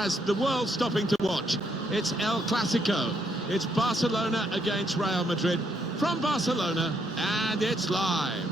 has the world stopping to watch. It's El Clasico. It's Barcelona against Real Madrid from Barcelona, and it's live.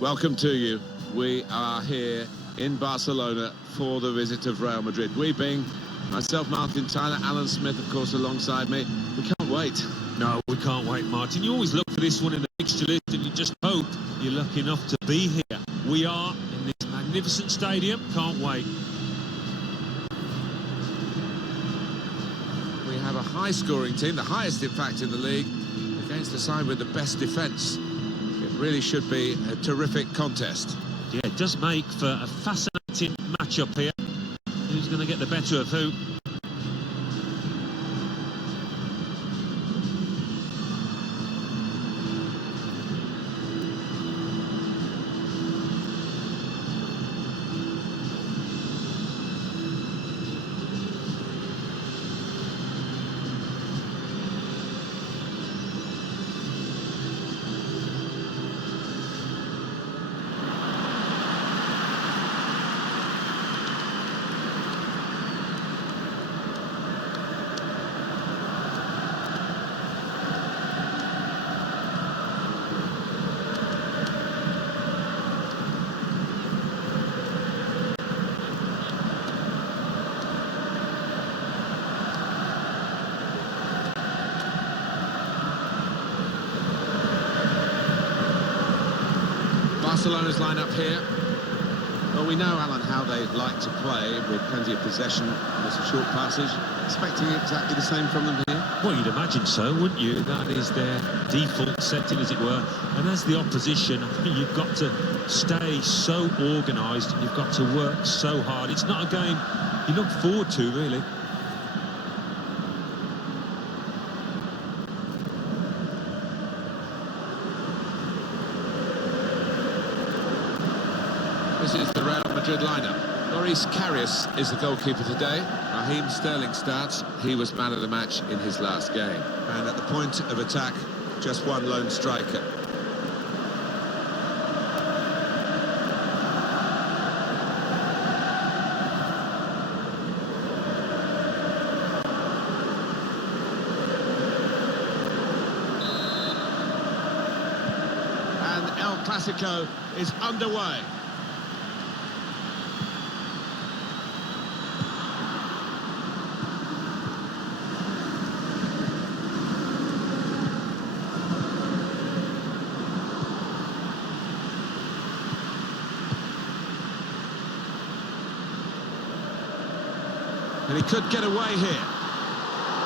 Welcome to you. We are here in Barcelona for the visit of Real Madrid. We being myself, Martin, Tyler, Alan Smith, of course, alongside me. We can't wait. No, we can't wait, Martin. You always look for this one in the fixture list and you just hope you're lucky enough to be here. We are in this magnificent stadium. Can't wait. We have a high-scoring team, the highest, in fact, in the league, against the side with the best defence. It really should be a terrific contest. Yeah, it does make for a fascinating matchup here. Who's going to get the better of who? Barcelona's line-up here. Well, we know, Alan, how they like to play with plenty of possession and some short passes. Expecting exactly the same from them here? Well, you'd imagine so, wouldn't you? That is their default setting, as it were. And as the opposition, I think you've got to stay so organised and you've got to work so hard. It's not a game you look forward to, really. This is the Real Madrid lineup. Loris Karius is the goalkeeper today. Raheem Sterling starts. He was man of the match in his last game. And at the point of attack, just one lone striker. And El Clasico is underway. And he could get away here.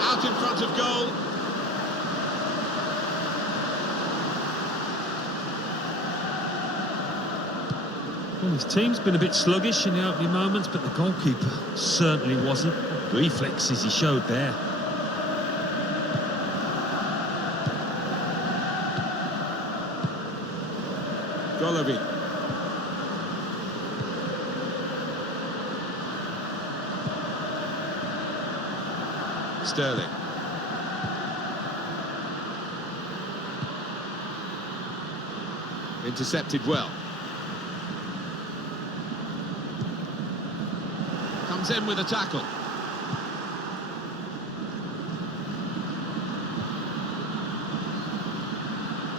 Out in front of goal. Well, his team's been a bit sluggish in the opening moments, but the goalkeeper certainly wasn't. Reflexes he showed there. Golovin. Sterling. Intercepted well. Comes in with a tackle.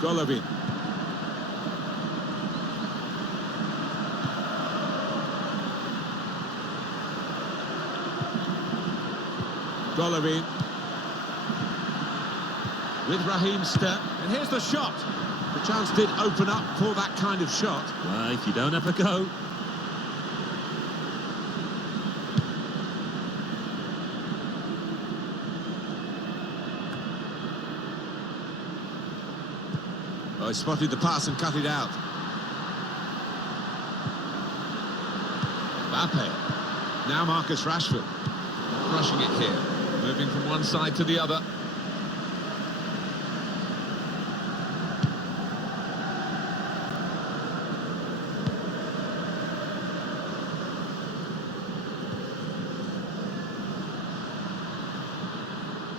Golovin. Golovin with Raheem Sterling, and here's the shot. The chance did open up for that kind of shot. Well, if you don't have a go. Oh, he spotted the pass and cut it out. Mbappe. Now Marcus Rashford. Rushing it here. Moving from one side to the other.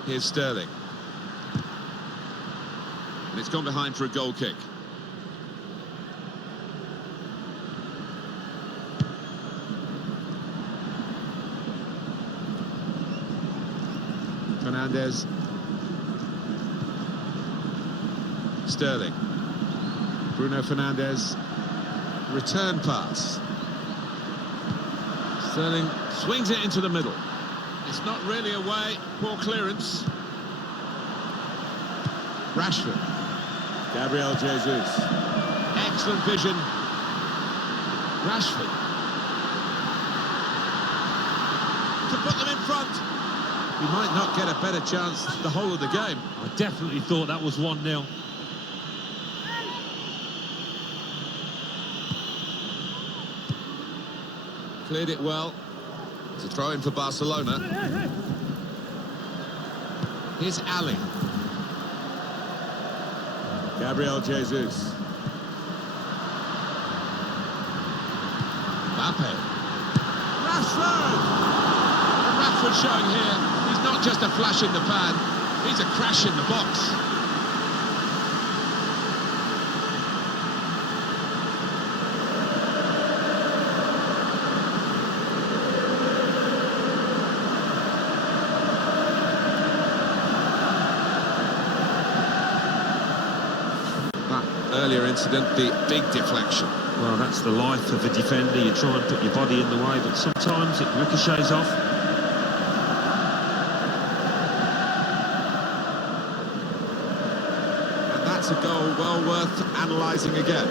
Here's Sterling. And it's gone behind for a goal kick. Fernandes. Sterling. Bruno Fernandes. Return pass. Sterling swings it into the middle. It's not really away. Poor clearance. Rashford. Gabriel Jesus. Excellent vision. Rashford. To put them in front. He might not get a better chance the whole of the game. I definitely thought that was 1-0. Cleared it well. It's a throw in for Barcelona. Here's Ali. Gabriel Jesus. Mbappe. Rashford! And Rashford showing here, he's not just a flash in the pan, he's a crash in the box. Earlier incident, the big deflection. Well, that's the life of a defender. You try and put your body in the way, but sometimes it ricochets off. And that's a goal well worth analysing again.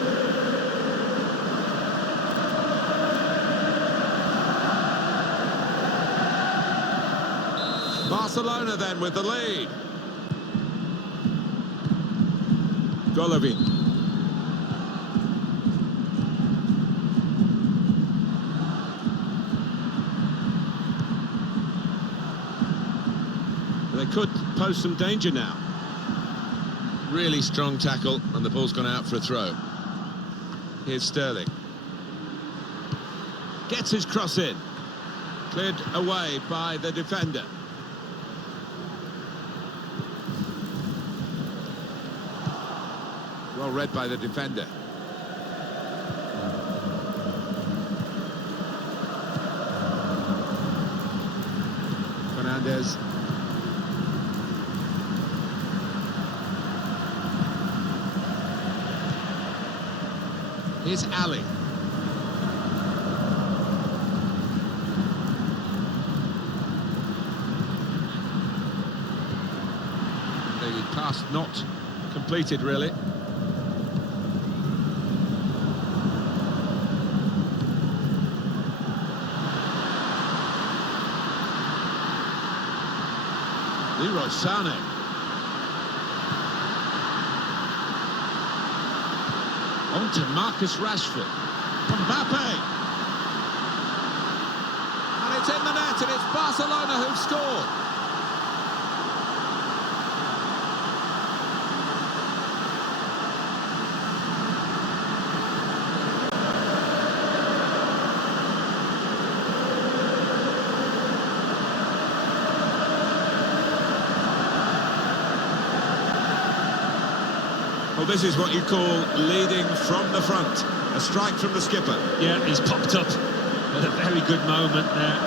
Barcelona then with the lead. Golovin. They could pose some danger now. Really strong tackle, and the ball's gone out for a throw. Here's Sterling. Gets his cross in. Cleared away by the defender. Well read by the defender. Fernandes. Here's Ali. The pass not completed, really. Leroy Sané. On to Marcus Rashford. Mbappe. And it's in the net, and it's Barcelona who've scored. Well, this is what you call leading from the front. A strike from the skipper. Yeah, he's popped up at a very good moment there.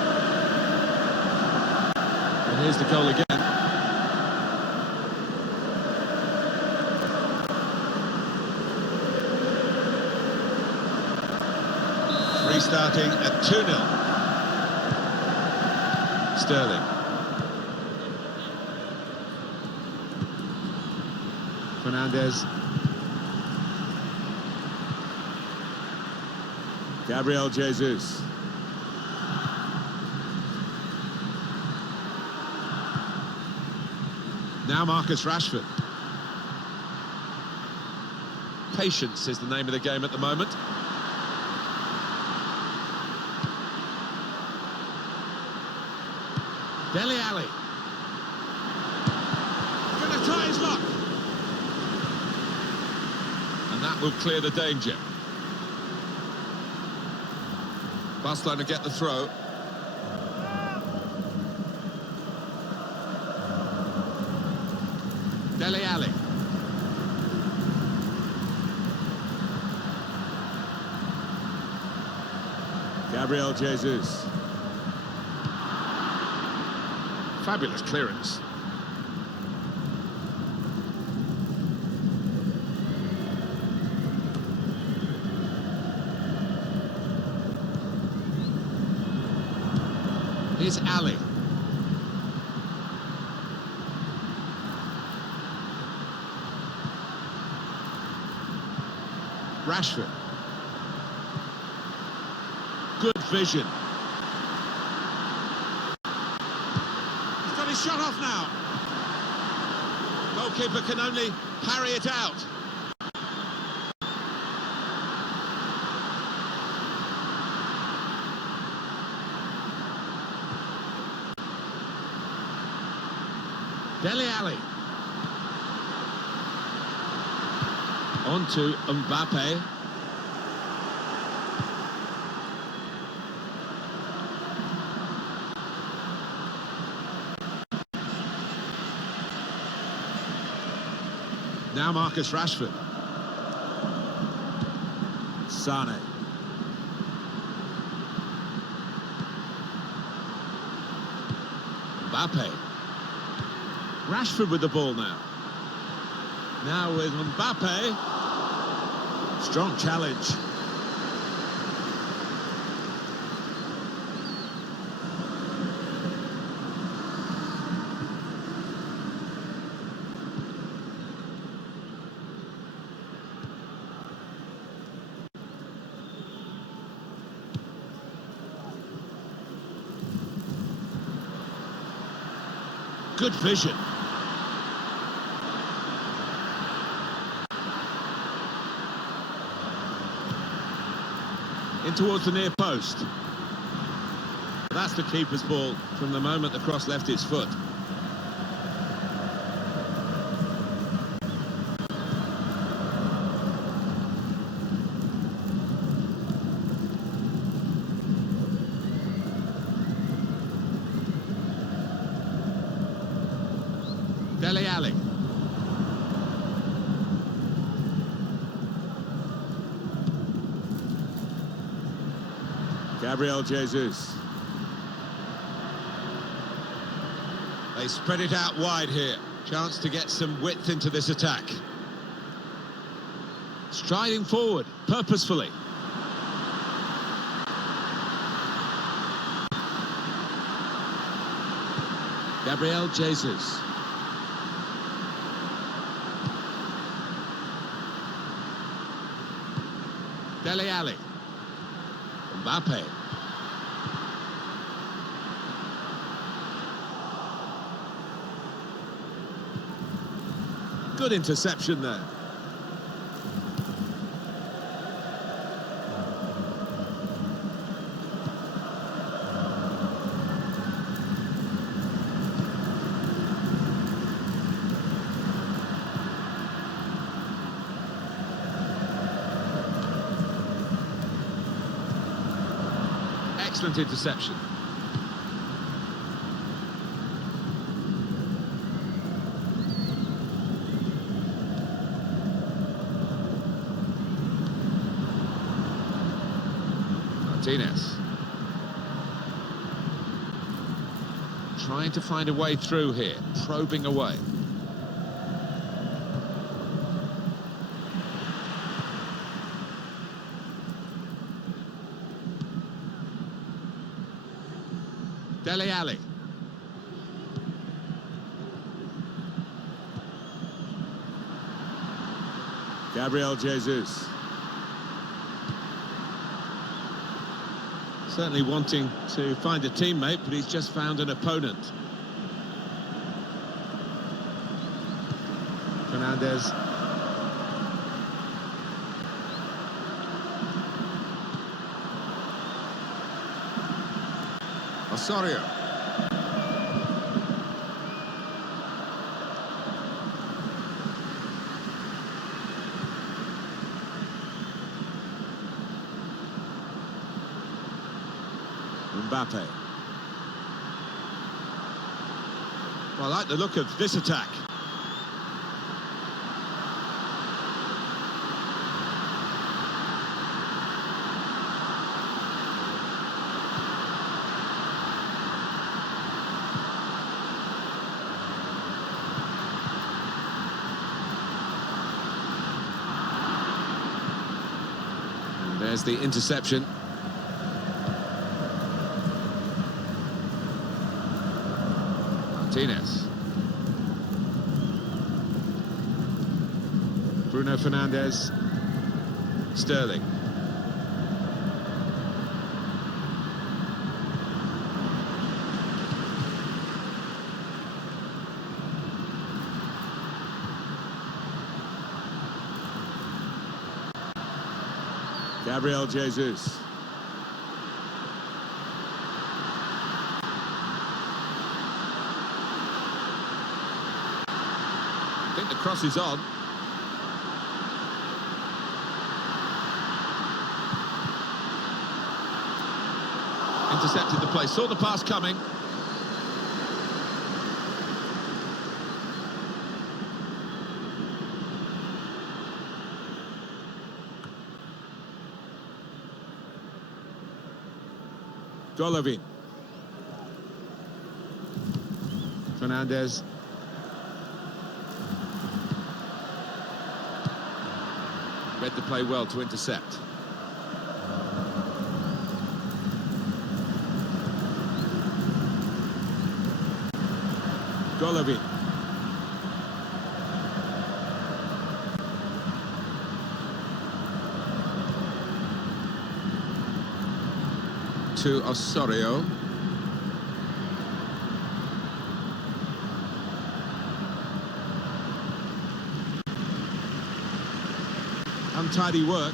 And here's the goal again. Restarting at 2-0. Sterling. Fernandes. Gabriel Jesus. Now Marcus Rashford. Patience is the name of the game at the moment. Dele Alli. Going to try his luck. And that will clear the danger. Barcelona get the throw. Dele Alli. Gabriel Jesus. Fabulous clearance. Here's Ali. Rashford. Good vision. He's got his shot off now. Goalkeeper can only parry it out. Dele Alli. On to Mbappe. Now Marcus Rashford. Sane. Mbappe. Rashford with the ball now. Now with Mbappe. Strong challenge. Good vision. In towards the near post. That's the keeper's ball from the moment the cross left his foot. Dele Alli. Gabriel Jesus. They spread it out wide here. Chance to get some width into this attack. Striding forward, purposefully. Gabriel Jesus. Dele Alli. Mbappe. Good interception there. Excellent interception. Martinez. Trying to find a way through here, probing away. Dele Alli. Gabriel Jesus. Certainly wanting to find a teammate, but he's just found an opponent. Fernandez. Osorio. Mbappe. Well, I like the look of this attack. And there's the interception. Martinez. Bruno Fernandes. Sterling. Gabriel Jesus. I think the cross is on. Intercepted the play, saw the pass coming. Golovin. Fernandes. Read the play well to intercept. Golovin. To Osorio. Untidy work.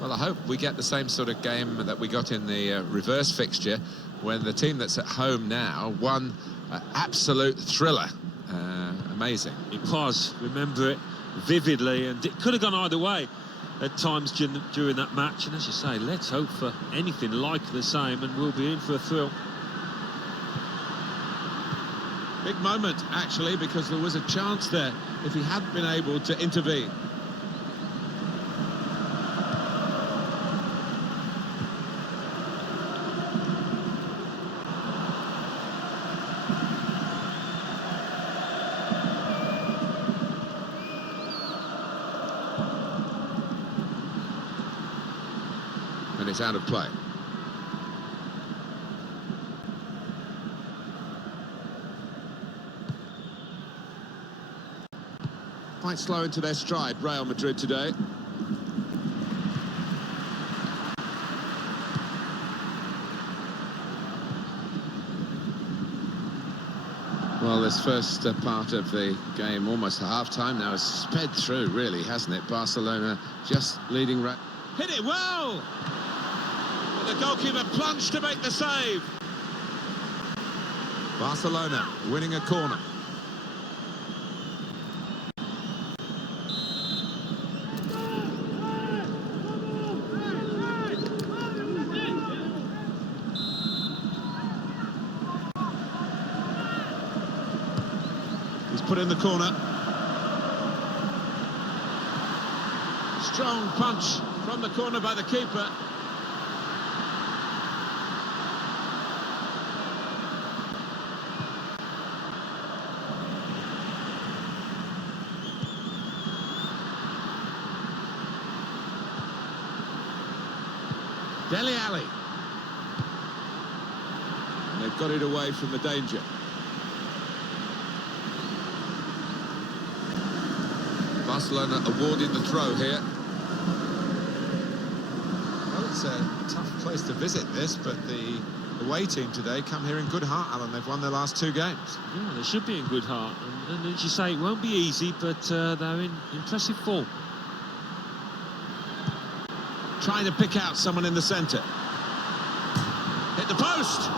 Well, I hope we get the same sort of game that we got in the reverse fixture, when the team that's at home now won an absolute thriller. Amazing. It was, remember it vividly, and it could have gone either way at times during that match. And as you say, let's hope for anything like the same, and we'll be in for a thrill. Big moment, actually, because there was a chance there if he hadn't been able to intervene. And it's out of play. Quite slow into their stride, Real Madrid today. Well, this first part of the game, almost half-time now, has sped through, really, hasn't it? Barcelona just leading right. Hit it well! The goalkeeper plunged to make the save. Barcelona winning a corner. He's put in the corner. Strong punch from the corner by the keeper. Dele Alli. And they've got it away from the danger. Barcelona awarded the throw here. Well, it's a tough place to visit this, but the away team today come here in good heart, Alan. They've won their last 2 games. Yeah, they should be in good heart. And as you say, it won't be easy, but they're in impressive form. Trying to pick out someone in the centre. Hit the post!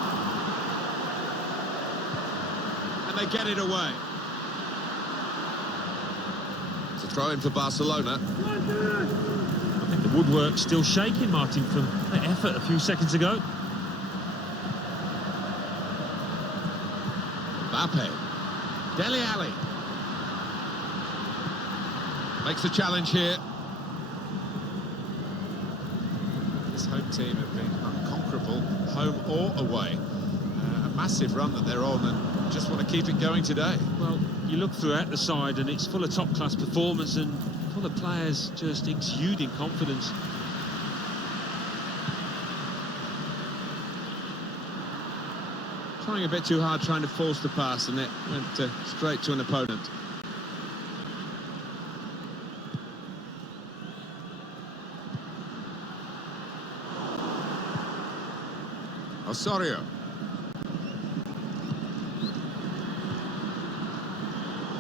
And they get it away. It's a throw in for Barcelona. I think the woodwork's still shaking, Martin, from that effort a few seconds ago. Mbappe. Dele Alli. Makes the challenge here. This home team have been unconquerable, home or away. massive run that they're on and just want to keep it going today. Well, you look throughout the side and it's full of top-class performance and full of players just exuding confidence. Trying a bit too hard, trying to force the pass, and it went straight to an opponent. Osorio.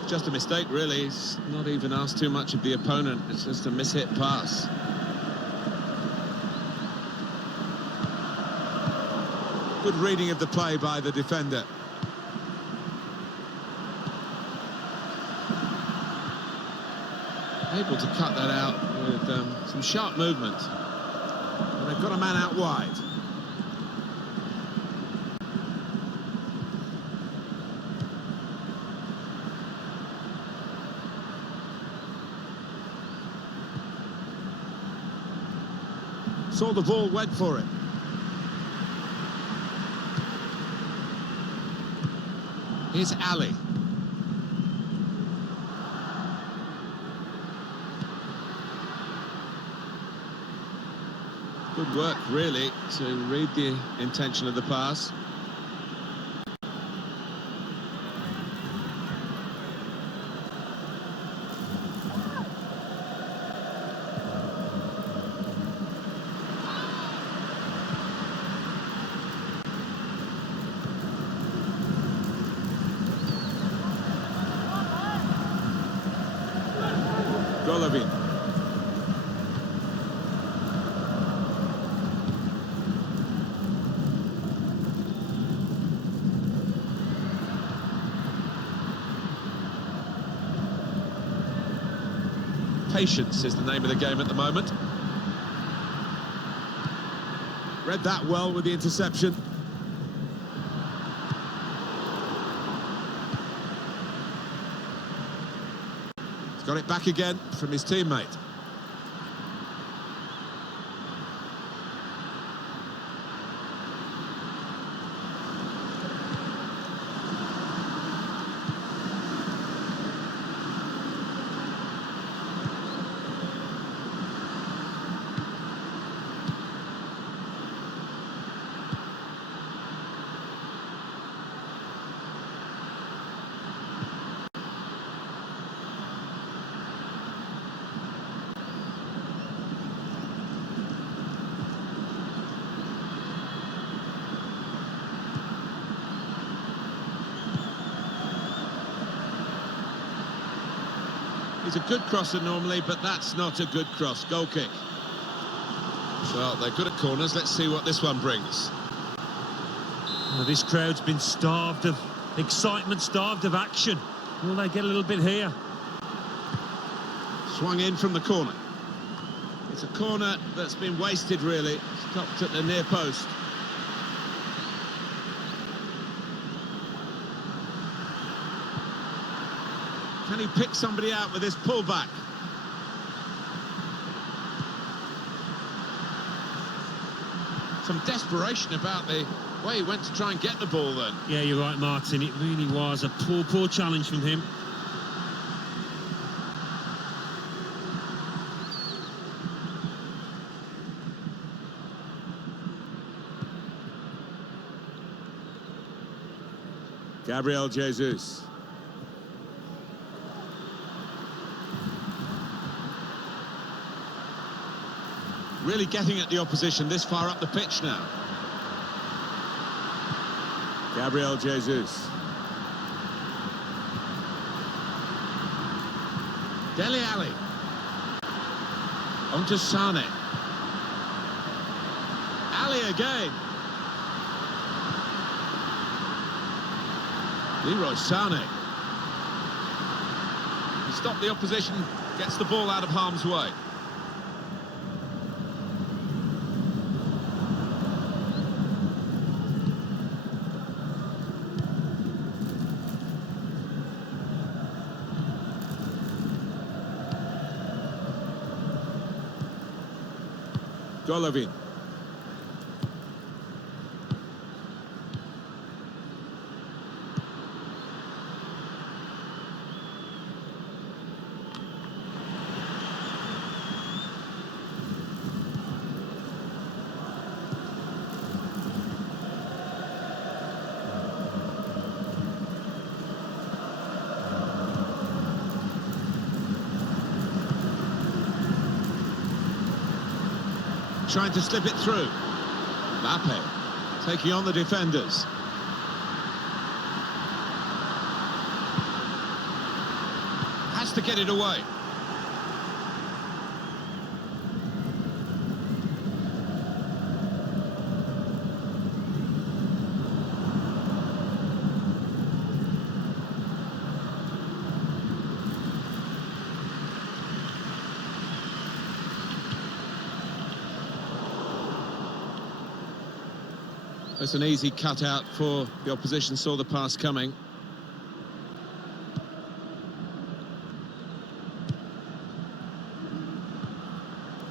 Just a mistake, really. He's not even asked too much of the opponent. It's just a mishit pass. Good reading of the play by the defender. Able to cut that out with some sharp movement. And they've got a man out wide. Saw the ball, went for it. Here's Ali. Good work, really, to read the intention of the pass. Golovin. Patience is the name of the game at the moment. Read that well with the interception. Got it back again from his teammate. He's a good crosser normally, but that's not a good cross. Goal kick. Well, they're good at corners. Let's see what this one brings. Well, this crowd's been starved of excitement, starved of action. Will they get a little bit here? Swung in from the corner. It's a corner that's been wasted, really. Stopped at the near post. Can he pick somebody out with this pullback? Some desperation about the way he went to try and get the ball then. Yeah, you're right, Martin. It really was a poor challenge from him. Gabriel Jesus. Really getting at the opposition this far up the pitch now. Gabriel Jesus. Dele Alli. On to Sane. Ali again. Leroy Sane. He stopped the opposition, gets the ball out of harm's way. Golovin. trying to slip it through. Mbappe taking on the defenders. Has to get it away. It's an easy cutout for the opposition, saw the pass coming.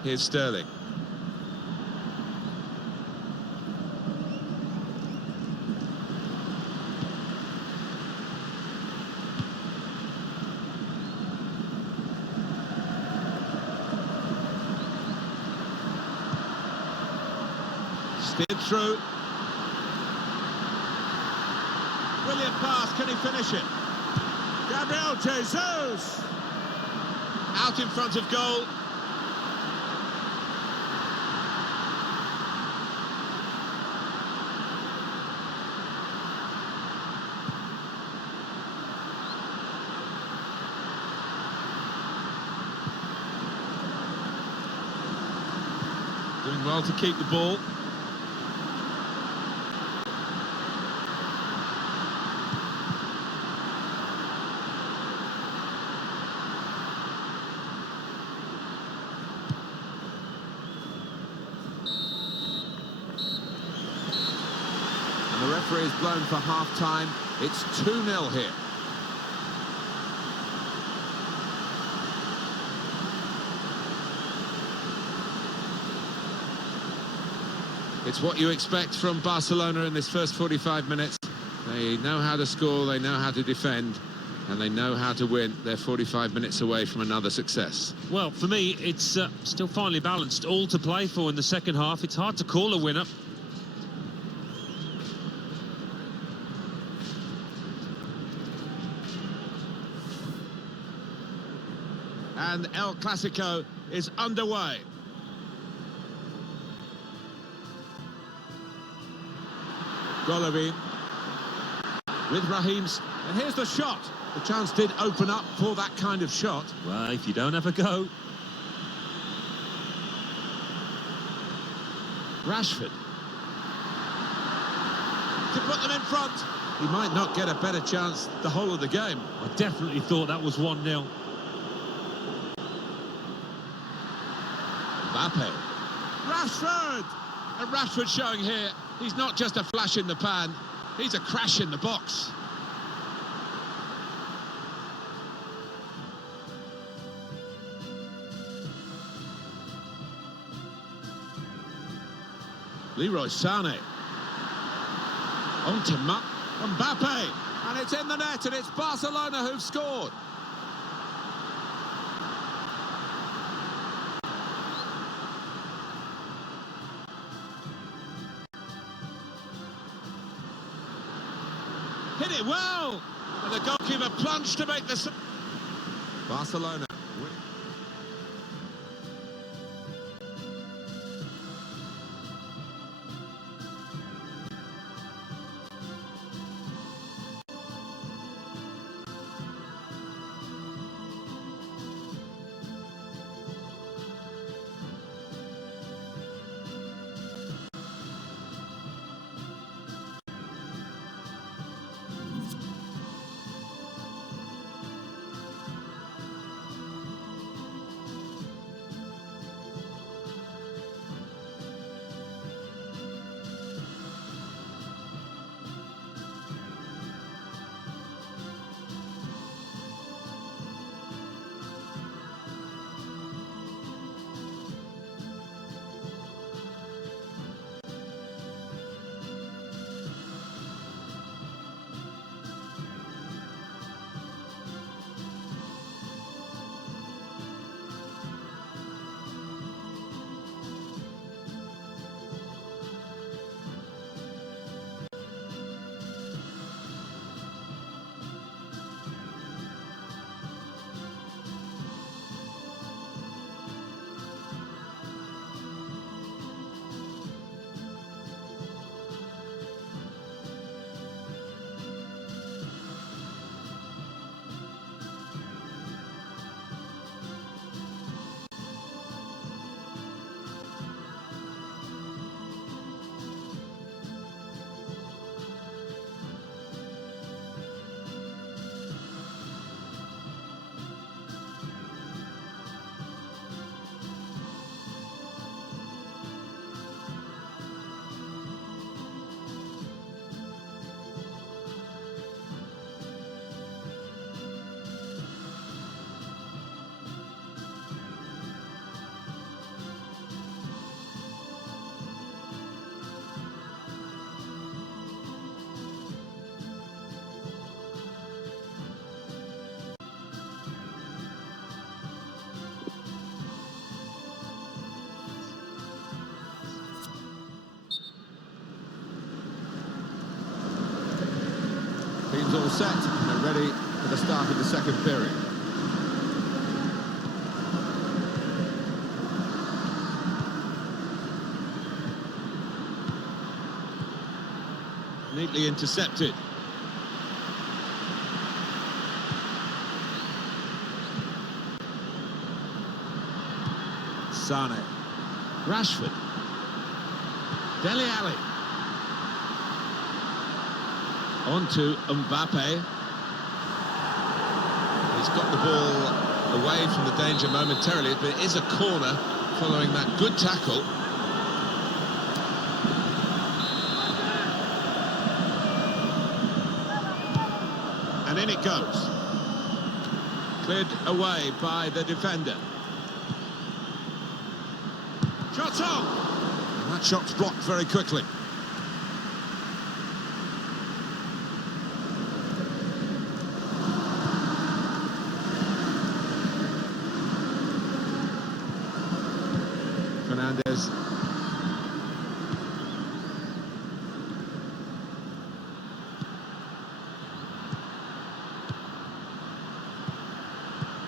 Here's Sterling. Steered through. Brilliant pass, can he finish it? Gabriel Jesus! Out in front of goal. Doing well to keep the ball. And the referee is blown for half-time. It's 2-0 here. It's what you expect from Barcelona in this first 45 minutes. They know how to score, they know how to defend, and they know how to win. They're 45 minutes away from another success. Well, for me, it's still finely balanced. All to play for in the second half. It's hard to call a winner. And El Clasico is underway. Golovin with Raheem's, and here's the shot. The chance did open up for that kind of shot. Well, if you don't have a go. Rashford to put them in front. He might not get a better chance the whole of the game. I definitely thought that was 1-0. Mbappe. Rashford! And Rashford showing here, he's not just a flash in the pan, he's a crash in the box. Leroy Sané. On to Mbappe. And it's in the net, and it's Barcelona who've scored. Hit it well, and the goalkeeper plunged to make the... Barcelona. Game's all set, and they're ready for the start of the second period. Neatly intercepted. Sane. Rashford. Dele Alli. On to Mbappe. He's got the ball away from the danger momentarily, but it is a corner following that good tackle. And in it goes. Cleared away by the defender. Shot on! And that shot's blocked very quickly. Fernandez.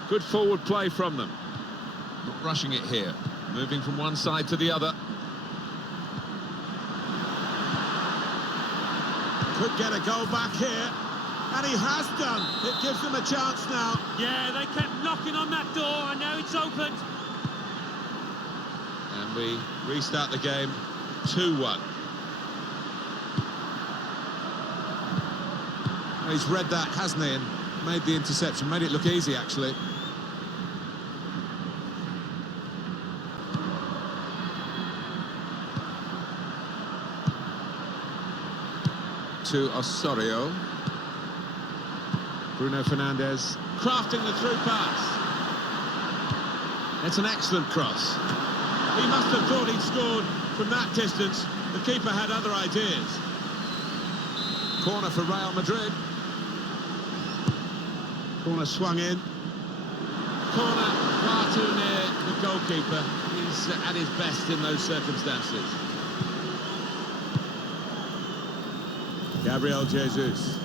Good forward play from them. Not rushing it here. Moving from one side to the other. Could get a goal back here. And he has done. It gives them a chance now. Yeah, they kept knocking on that door, and now it's opened. And we restart the game 2-1. He's read that, hasn't he? And made the interception. Made it look easy, actually. To Osorio. Bruno Fernandes crafting the through pass. It's an excellent cross. He must have thought he'd scored from that distance. The keeper had other ideas. Corner for Real Madrid. Corner swung in. Corner far too near the goalkeeper. He's at his best in those circumstances. Gabriel Jesus.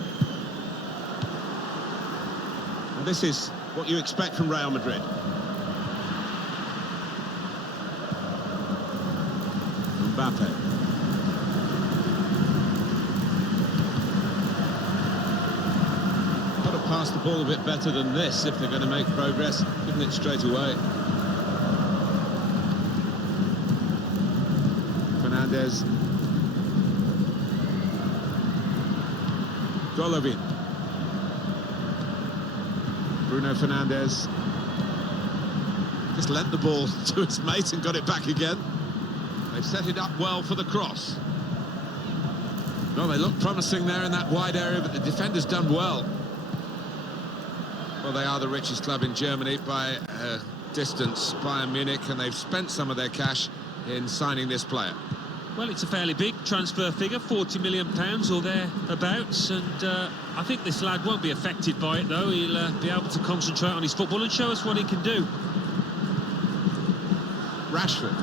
And this is what you expect from Real Madrid. Mbappe. Got to pass the ball a bit better than this if they're going to make progress, giving it straight away. Fernandez. Golovin. Bruno Fernandes just lent the ball to his mate and got it back again. They've set it up well for the cross. Well, they look promising there in that wide area, but the defender's done well. Well, they are the richest club in Germany by a distance, Bayern Munich, and they've spent some of their cash in signing this player. Well, it's a fairly big transfer figure, £40 million or thereabouts, and I think this lad won't be affected by it, though. He'll be able to concentrate on his football and show us what he can do. Rashford.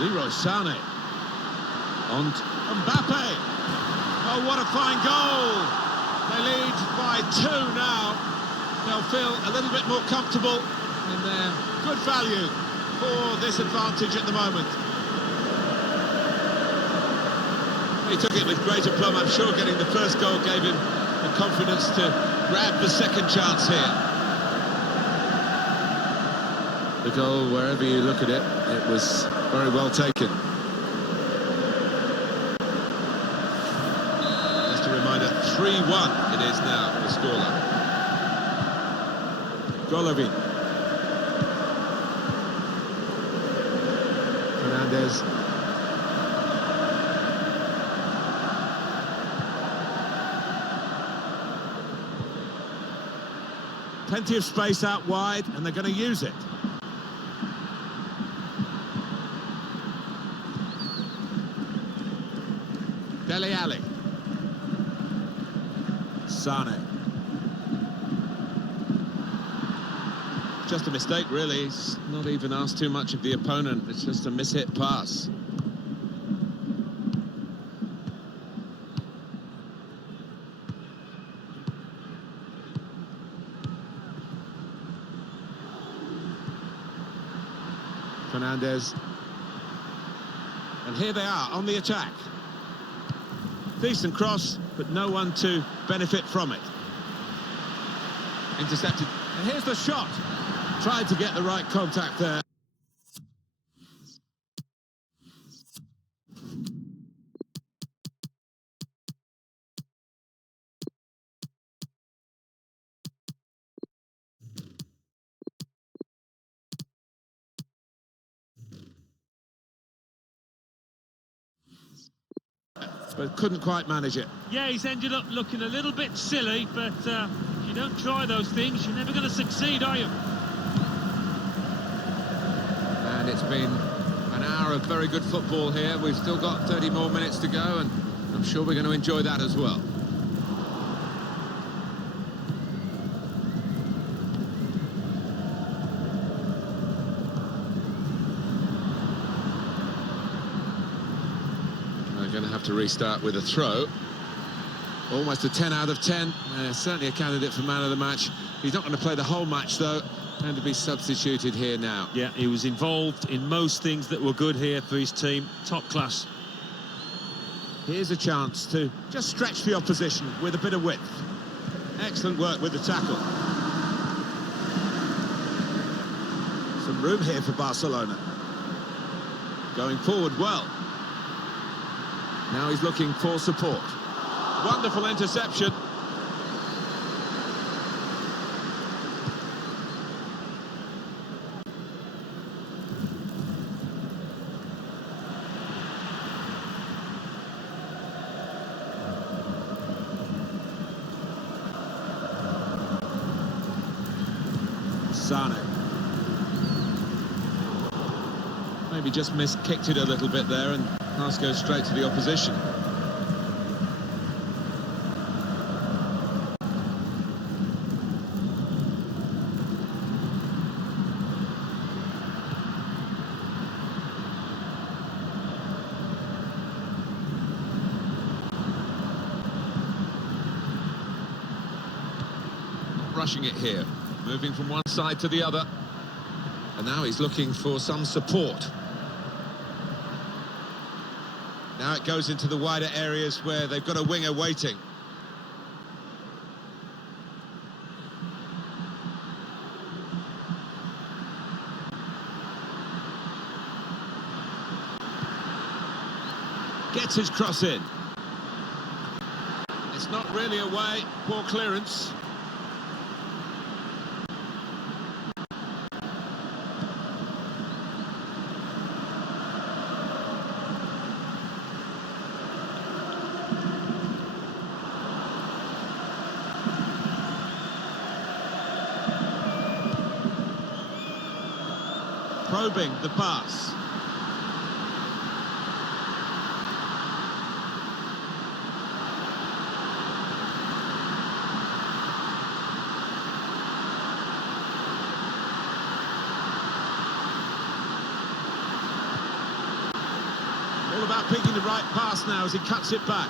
Leroy Sane. On Mbappe. Oh, what a fine goal. They lead by 2 now. They'll feel a little bit more comfortable. And they're good value for this advantage at the moment. He took it with great aplomb. I'm sure getting the first goal gave him the confidence to grab the second chance here. The goal, wherever you look at it, it was very well taken. Just a reminder, 3-1 it is now, the scoreline. Golovin. Fernandez. Plenty of space out wide, and they're going to use it. Dele Alli. Sane. Just a mistake, really. He's not even asked too much of the opponent. It's just a mishit pass. Fernandez. And here they are on the attack. Decent cross, but no one to benefit from it. Intercepted. And here's the shot. Tried to get the right contact there. But couldn't quite manage it. Yeah, he's ended up looking a little bit silly, but if you don't try those things, you're never going to succeed, are you? And it's been an hour of very good football here. We've still got 30 more minutes to go, and I'm sure we're going to enjoy that as well. Going to have to restart with a throw. Almost a 10 out of 10. Certainly a candidate for man of the match. He's not going to play the whole match, though, and to be substituted here now. Yeah, he was involved in most things that were good here for his team. Top class. Here's a chance to just stretch the opposition with a bit of width. Excellent work with the tackle. Some room here for Barcelona. Going forward well. Now he's looking for support. Wonderful interception. Sane. Maybe just kicked it a little bit there, and pass goes straight to the opposition. Not rushing it here, moving from one side to the other. And now he's looking for some support. Now it goes into the wider areas where they've got a winger waiting. Gets his cross in. It's not really away, poor clearance. Probing the pass. All about picking the right pass now as he cuts it back.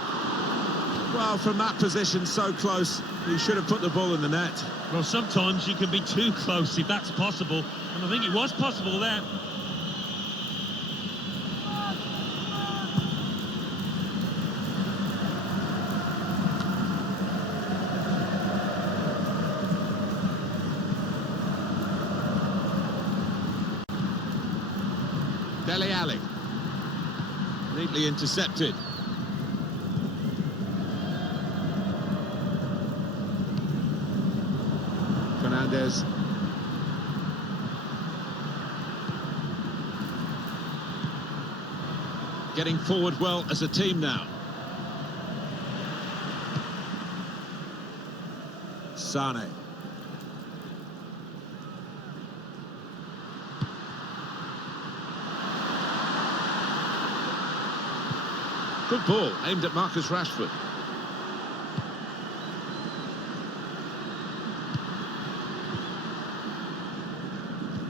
Well, from that position, so close, he should have put the ball in the net. Well, sometimes you can be too close if that's possible, and I think it was possible there. Dele Alli. Neatly intercepted. Fernandez. Getting forward well as a team now. Sane. Good ball, aimed at Marcus Rashford.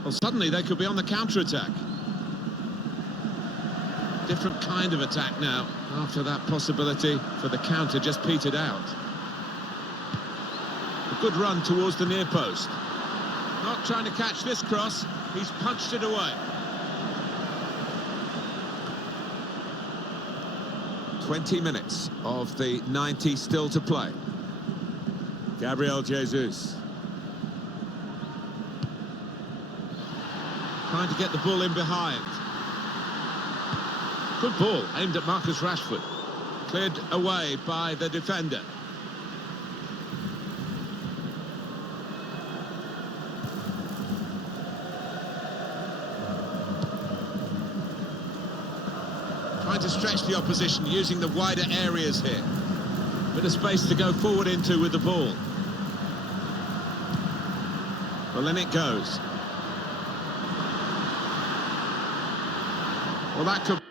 Well, suddenly they could be on the counter-attack. Different kind of attack now, after that possibility for the counter just petered out. A good run towards the near post. Not trying to catch this cross, he's punched it away. 20 minutes of the 90 still to play. Gabriel Jesus. Trying to get the ball in behind. Good ball, aimed at Marcus Rashford. Cleared away by the defender. Trying to stretch the opposition, using the wider areas here. Bit of space to go forward into with the ball. Well, then it goes. Well, that could...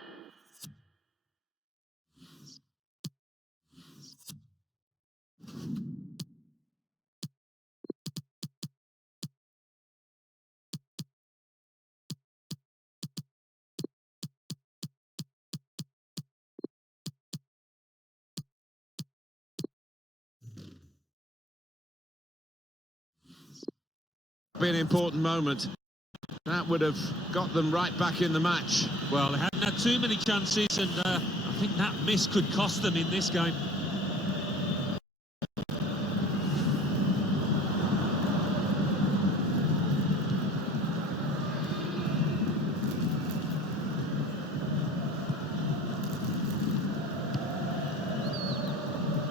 be an important moment. That would have got them right back in the match. Well, they hadn't had too many chances, and I think that miss could cost them in this game.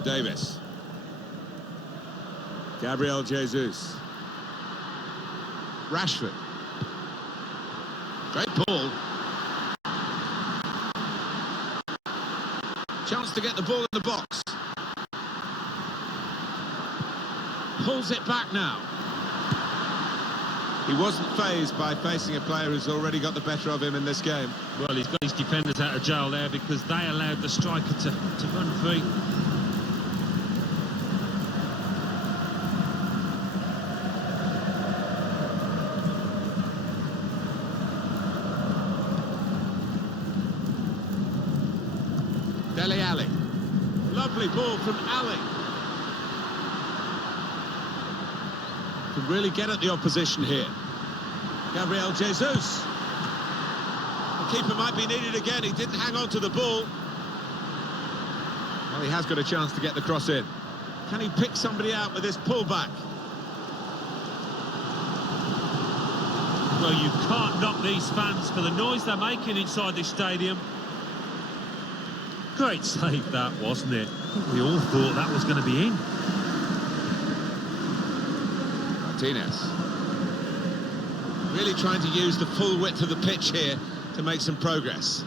Davis. Gabriel Jesus. Rashford. Great ball. Chance to get the ball in the box. Pulls it back now. He wasn't fazed by facing a player who's already got the better of him in this game. Well, he's got his defenders out of jail there because they allowed the striker to run free. Dele Alli. Lovely ball from Ali. Can really get at the opposition here. Gabriel Jesus. The keeper might be needed again. He didn't hang on to the ball. Well, he has got a chance to get the cross in. Can he pick somebody out with this pullback? Well, you can't knock these fans for the noise they're making inside this stadium. Great save that, wasn't it? I think we all thought that was going to be in. Martinez. Really trying to use the full width of the pitch here to make some progress.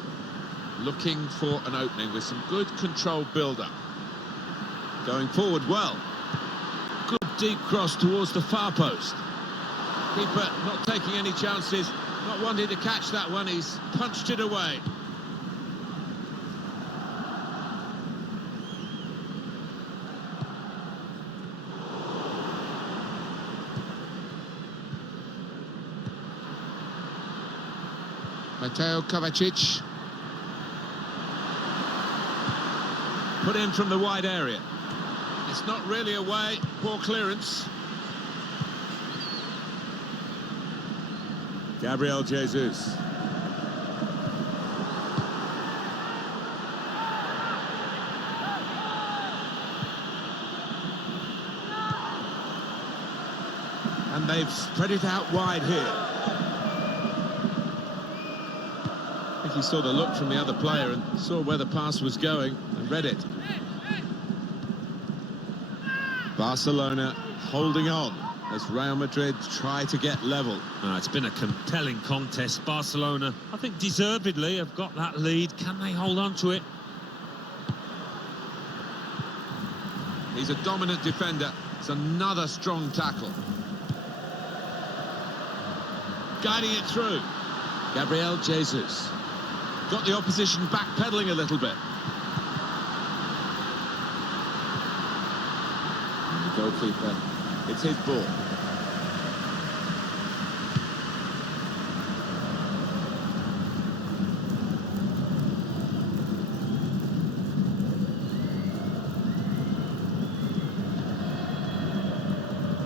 Looking for an opening with some good controlled build-up. Going forward well. Good deep cross towards the far post. Keeper not taking any chances, not wanting to catch that one. He's punched it away. Mateo Kovacic. Put in from the wide area. It's not really away, poor clearance. Gabriel Jesus. And they've spread it out wide here. I think he saw the look from the other player and saw where the pass was going and read it. Barcelona holding on as Real Madrid try to get level. It's been a compelling contest. Barcelona, I think deservedly, have got that lead. Can they hold on to it? He's a dominant defender. It's another strong tackle. Guiding it through. Gabriel Jesus. Got the opposition backpedaling a little bit. And the goalkeeper, it's his ball.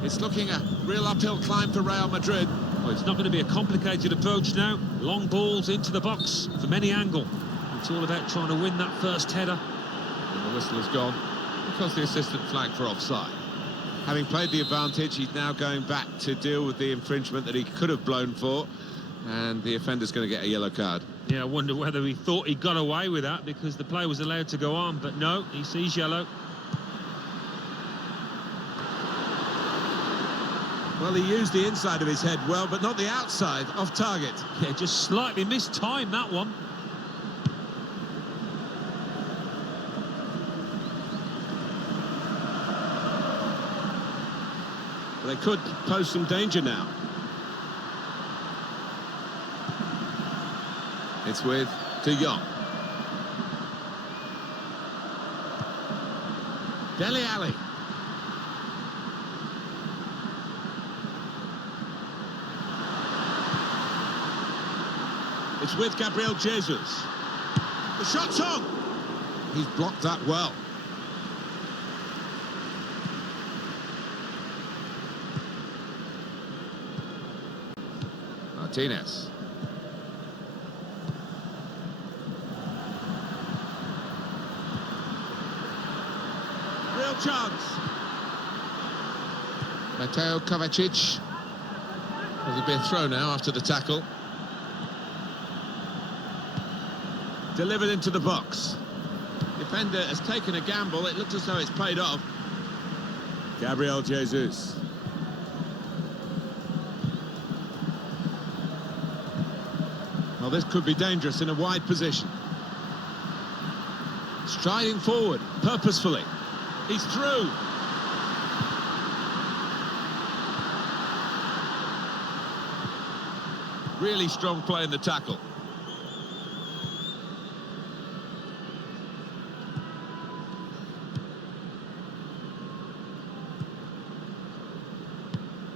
It's looking a real uphill climb for Real Madrid. Well, it's not going to be a complicated approach now. Long balls into the box from any angle. It's all about trying to win that first header. The whistle has gone because the assistant flagged for offside. Having played the advantage, he's now going back to deal with the infringement that he could have blown for, and the offender's going to get a yellow card. Yeah, I wonder whether he thought he got away with that because the play was allowed to go on, but no, he sees yellow. Well, he used the inside of his head well, but not the outside, off target. Yeah, just slightly mistimed that one. They could pose some danger now. It's with De Jong. Dele Alli. It's with Gabriel Jesus. The shot's on. He's blocked that well. Martinez. Real chance. Mateo Kovacic. There'll be a throw now after the tackle. Delivered into the box. Defender has taken a gamble. It looks as though it's paid off. Gabriel Jesus. Well, this could be dangerous in a wide position. Striding forward, purposefully. He's through. Really strong play in the tackle.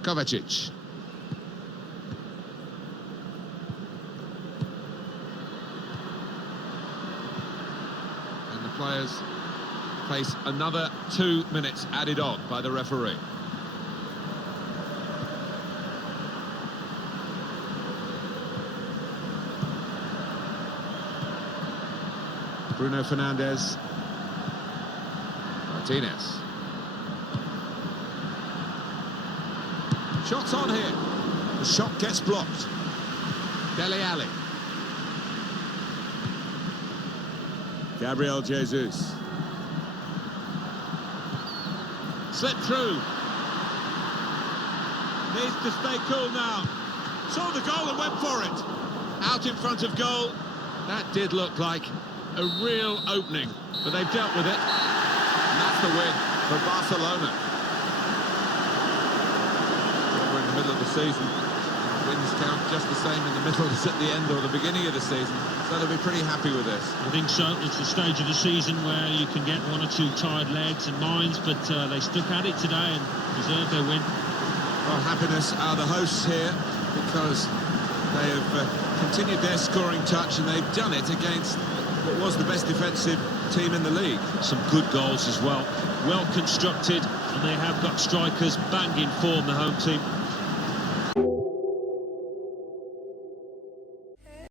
Kovacic. And the players face another 2 minutes added on by the referee. Bruno Fernandes. Martinez. Shots on here. The shot gets blocked. Dele Alli. Gabriel Jesus. Slipped through. Needs to stay cool now. Saw the goal and went for it. Out in front of goal. That did look like a real opening, but they've dealt with it. And that's the win for Barcelona. We're in the middle of the season. Wins count just the same in the middle as at the end or the beginning of the season, so they'll be pretty happy with this. I think so. It's the stage of the season where you can get one or two tired legs and minds, but they stuck at it today and deserved their win. Well, happiness are the hosts here because they have continued their scoring touch, and they've done it against what was the best defensive team in the league. Some good goals as well, well constructed, and they have got strikers bang in form, the home team.